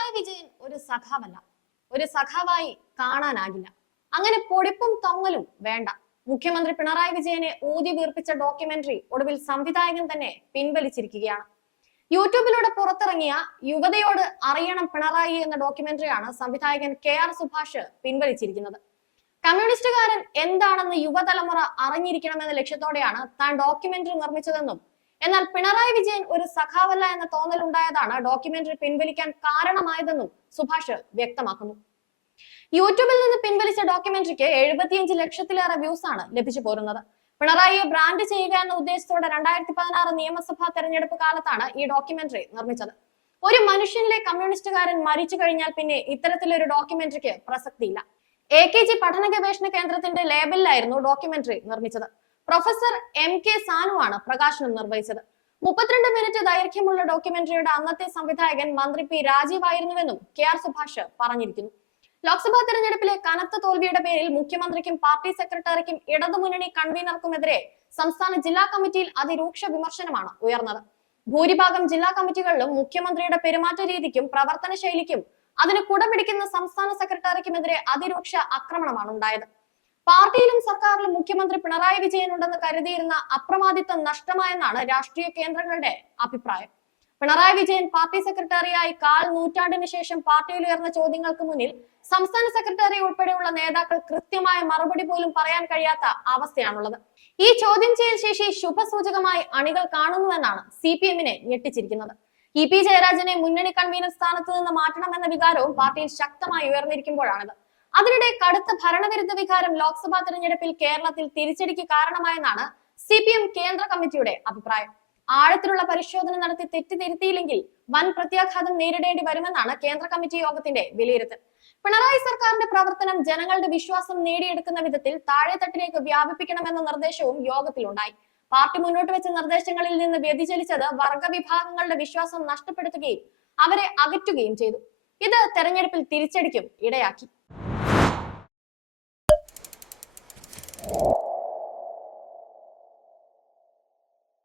പിണറായി വിജയൻ ഒരു സഖാവല്ല, ഒരു സഖാവായി കാണാനാകില്ല. അങ്ങനെ പൊടിപ്പും തൊങ്ങലും വേണ്ട. മുഖ്യമന്ത്രി പിണറായി വിജയനെ ഊതി വീർപ്പിച്ച ഡോക്യുമെന്ററി ഒടുവിൽ സംവിധായകൻ തന്നെ പിൻവലിച്ചിരിക്കുകയാണ്. യൂട്യൂബിലൂടെ പുറത്തിറങ്ങിയ യുവതയോട് അറിയണം പിണറായി എന്ന ഡോക്യുമെന്ററിയാണ് സംവിധായകൻ KR സുഭാഷ് പിൻവലിച്ചിരിക്കുന്നത്. കമ്മ്യൂണിസ്റ്റുകാരൻ എന്താണെന്ന് യുവതലമുറ അറിഞ്ഞിരിക്കണമെന്ന ലക്ഷ്യത്തോടെയാണ് താൻ ഡോക്യുമെന്ററി നിർമ്മിച്ചതെന്നും, എന്നാൽ പിണറായി വിജയൻ ഒരു സഖാവല്ല എന്ന തോന്നലുണ്ടായതാണ് ഡോക്യുമെന്ററി പിൻവലിക്കാൻ കാരണമായതെന്നും സുഭാഷ് വ്യക്തമാക്കുന്നു. യൂട്യൂബിൽ നിന്ന് പിൻവലിച്ച ഡോക്യുമെന്ററിക്ക് 75 ലക്ഷത്തിലേറെ വ്യൂസ് ആണ് ലഭിച്ചു പോരുന്നത്. പിണറായിയെ ബ്രാൻഡ് ചെയ്യുക എന്ന ഉദ്ദേശത്തോടെ 2016 നിയമസഭാ തെരഞ്ഞെടുപ്പ് കാലത്താണ് ഈ ഡോക്യുമെന്ററി നിർമ്മിച്ചത്. ഒരു മനുഷ്യനിലെ കമ്മ്യൂണിസ്റ്റുകാരൻ മരിച്ചു കഴിഞ്ഞാൽ പിന്നെ ഇത്തരത്തിലൊരു ഡോക്യുമെന്ററിക്ക് പ്രസക്തിയില്ല. AKG പഠന ഗവേഷണ കേന്ദ്രത്തിന്റെ ലേബലിലായിരുന്നു ഡോക്യുമെന്ററി നിർമ്മിച്ചത്. പ്രൊഫസർ MK സാനു ആണ് പ്രകാശനം നിർവഹിച്ചത്. 32 മിനിറ്റ് ദൈർഘ്യമുള്ള ഡോക്യുമെന്ററിയുടെ അന്നത്തെ സംവിധായകൻ മന്ത്രി P രാജീവ് ആയിരുന്നുവെന്നും KR സുഭാഷ് പറഞ്ഞിരിക്കുന്നു. ലോക്സഭാ തെരഞ്ഞെടുപ്പിലെ കനത്ത തോൽവിയുടെ പേരിൽ മുഖ്യമന്ത്രിക്കും പാർട്ടി സെക്രട്ടറിക്കും ഇടതുമുന്നണി കൺവീനർക്കുമെതിരെ സംസ്ഥാന ജില്ലാ കമ്മിറ്റിയിൽ അതിരൂക്ഷ വിമർശനമാണ് ഉയർന്നത്. ഭൂരിഭാഗം ജില്ലാ കമ്മിറ്റികളിലും മുഖ്യമന്ത്രിയുടെ പെരുമാറ്റ രീതിക്കും പ്രവർത്തന ശൈലിക്കും അതിന് കുടപിടിക്കുന്ന സംസ്ഥാന സെക്രട്ടറിക്കുമെതിരെ അതിരൂക്ഷ ആക്രമണമാണ് ഉണ്ടായത്. പാർട്ടിയിലും സർക്കാരിലും മുഖ്യമന്ത്രി പിണറായി വിജയൻ ഉണ്ടെന്ന് കരുതിയിരുന്ന അപ്രമാദിത്വം നഷ്ടമായെന്നാണ് രാഷ്ട്രീയ കേന്ദ്രങ്ങളുടെ അഭിപ്രായം. പിണറായി വിജയൻ പാർട്ടി സെക്രട്ടറിയായി 1/4 നൂറ്റാണ്ടിന് ശേഷം പാർട്ടിയിൽ ഉയർന്ന ചോദ്യങ്ങൾക്ക് മുന്നിൽ സംസ്ഥാന സെക്രട്ടറി ഉൾപ്പെടെയുള്ള നേതാക്കൾ കൃത്യമായ മറുപടി പോലും പറയാൻ കഴിയാത്ത അവസ്ഥയാണുള്ളത്. ഈ ചോദ്യം ചെയ്യൽ ശേഷി ശുഭസൂചകമായി അണികൾ കാണുന്നുവെന്നാണ് CPM-നെ ഞെട്ടിച്ചിരിക്കുന്നത്. EP ജയരാജനെ മുന്നണി കൺവീനർ സ്ഥാനത്ത് നിന്ന് മാറ്റണമെന്ന വികാരവും പാർട്ടിയിൽ ശക്തമായി ഉയർന്നിരിക്കുമ്പോഴാണിത്. അതിനിടെ കടുത്ത ഭരണവിരുദ്ധ വികാരം ലോക്സഭാ തെരഞ്ഞെടുപ്പിൽ കേരളത്തിൽ തിരിച്ചടിക്ക് കാരണമായെന്നാണ് CPM കേന്ദ്ര കമ്മിറ്റിയുടെ അഭിപ്രായം. ആഴത്തിലുള്ള പരിശോധന നടത്തി തെറ്റിദ്ധരുത്തിയില്ലെങ്കിൽ വൻ പ്രത്യാഘാതം നേരിടേണ്ടി വരുമെന്നാണ് കേന്ദ്ര കമ്മിറ്റി യോഗത്തിന്റെ വിലയിരുത്തൽ. പിണറായി സർക്കാരിന്റെ പ്രവർത്തനം ജനങ്ങളുടെ വിശ്വാസം നേടിയെടുക്കുന്ന വിധത്തിൽ താഴെത്തട്ടിലേക്ക് വ്യാപിപ്പിക്കണമെന്ന നിർദ്ദേശവും യോഗത്തിലുണ്ടായി. പാർട്ടി മുന്നോട്ട് വെച്ച നിർദ്ദേശങ്ങളിൽ നിന്ന് വ്യതിചലിച്ചത് വർഗവിഭാഗങ്ങളുടെ വിശ്വാസം നഷ്ടപ്പെടുത്തുകയും അവരെ അകറ്റുകയും ചെയ്തു. ഇത് തെരഞ്ഞെടുപ്പിൽ തിരിച്ചടിക്കും ഇടയാക്കി.